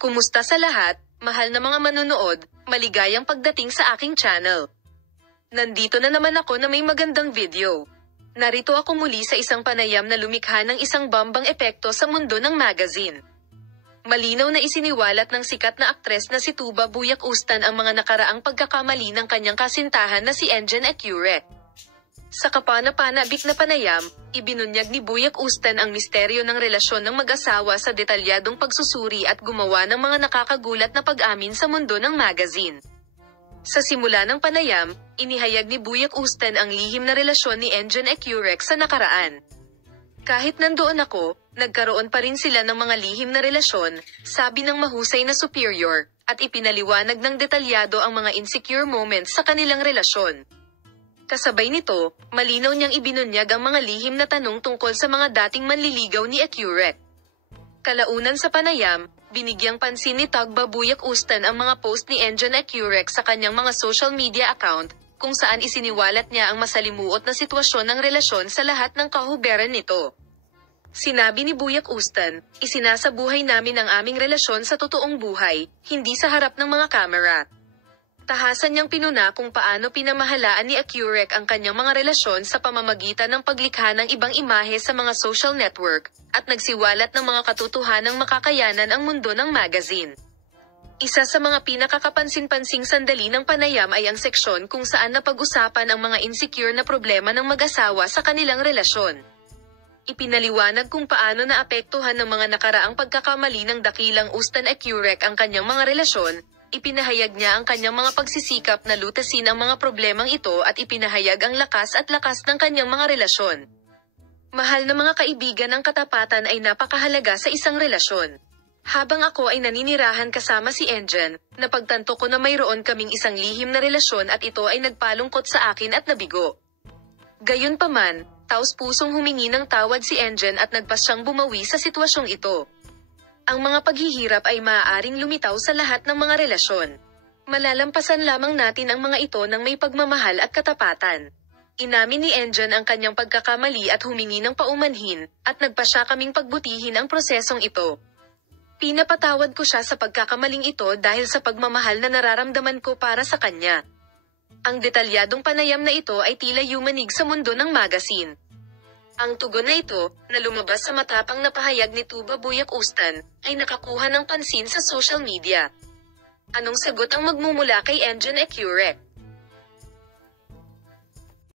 Kumusta sa lahat, mahal na mga manonood, maligayang pagdating sa aking channel. Nandito na naman ako na may magandang video. Narito ako muli sa isang panayam na lumikha ng isang bombang epekto sa mundo ng magazine. Malinaw na isiniwalat ng sikat na aktres na si Tuba Buyak Ustan ang mga nakaraang pagkakamali ng kanyang kasintahan na si Enjen Ecurek. Sa kapana-panabik na panayam, ibinunyag ni Buyak Ustan ang misteryo ng relasyon ng mag-asawa sa detalyadong pagsusuri at gumawa ng mga nakakagulat na pag-amin sa mundo ng magazine. Sa simula ng panayam, inihayag ni Buyak Ustan ang lihim na relasyon ni Enjen Ecurek sa nakaraan. Kahit nandoon ako, nagkaroon pa rin sila ng mga lihim na relasyon, sabi ng mahusay na superior, at ipinaliwanag ng detalyado ang mga insecure moments sa kanilang relasyon. Kasabay nito, malinaw niyang ibinunyag ang mga lihim na tanong tungkol sa mga dating manliligaw ni Ecurek. Kalaunan sa panayam, binigyang pansin ni Tuba Buyak Ustan ang mga post ni Enjen Ecurek sa kanyang mga social media account, kung saan isiniwalat niya ang masalimuot na sitwasyon ng relasyon sa lahat ng kahuberan nito. Sinabi ni Buyak Ustan, "Isinasabuhay namin ang aming relasyon sa totoong buhay, hindi sa harap ng mga kamera." Tahasan niyang pinuna kung paano pinamahalaan ni Ecurek ang kanyang mga relasyon sa pamamagitan ng paglikha ng ibang imahe sa mga social network, at nagsiwalat ng mga katotohanang makakayanan ang mundo ng magazine. Isa sa mga pinakakapansin-pansing sandali ng panayam ay ang seksyon kung saan napag-usapan ang mga insecure na problema ng mag-asawa sa kanilang relasyon. Ipinaliwanag kung paano naapektuhan ng mga nakaraang pagkakamali ng dakilang Ustan Ecurek ang kanyang mga relasyon. Ipinahayag niya ang kanyang mga pagsisikap na lutasin ang mga problemang ito at ipinahayag ang lakas ng kanyang mga relasyon. Mahal na mga kaibigan, ang katapatan ay napakahalaga sa isang relasyon. Habang ako ay naninirahan kasama si Enjen, napagtanto ko na mayroon kaming isang lihim na relasyon at ito ay nagpalungkot sa akin at nabigo. Gayunpaman, taos-pusong humingi ng tawad si Enjen at nagpasyang bumawi sa sitwasyong ito. Ang mga paghihirap ay maaaring lumitaw sa lahat ng mga relasyon. Malalampasan lamang natin ang mga ito ng may pagmamahal at katapatan. Inamin ni Enjen ang kanyang pagkakamali at humingi ng paumanhin, at nagpasya kaming pagbutihin ang prosesong ito. Pinapatawad ko siya sa pagkakamaling ito dahil sa pagmamahal na nararamdaman ko para sa kanya. Ang detalyadong panayam na ito ay tila yumanig sa mundo ng magazine. Ang tugon na ito, na lumabas sa matapang na pahayag ni Tuba Buyak Ustan, ay nakakuha ng pansin sa social media. Anong sagot ang magmumula kay Enjen Ecurek?